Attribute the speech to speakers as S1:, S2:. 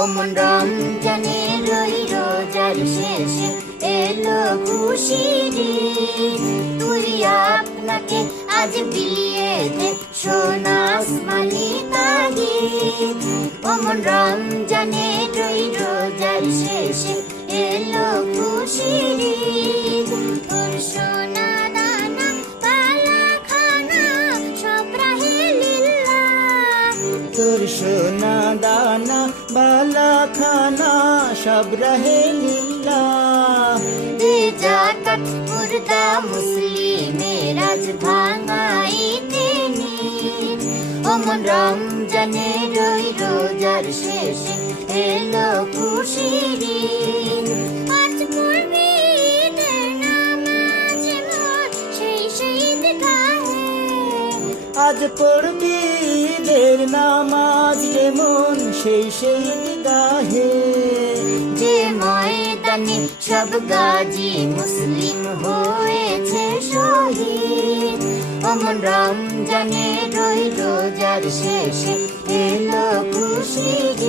S1: অমন রমজানে রই রোজার শেষে। এলো খুশিরি তুই আপনাকে আজ বিয়ে দে সোনাস মানি তাগি। অমন রমজানে রই রোজার শেষে। এলো খুশিরি তোর সোনা দানা পালা খানা সব রাহে
S2: তোর সোনা দানা
S1: আজ ভাঙাইতে নি অমন রমজানে রই রোজার শেষে এলো খুশির আজ পড়বি নামাজ মোর সেই
S2: আজ পড়বি ঈদের নামাজ রে মন সেই সেই গাহে
S1: যে ময়দানে সব গাজী মুসলিম হয়েছে শহীদ। অমন রমজানে রই রোজার শেষে এলো খুশির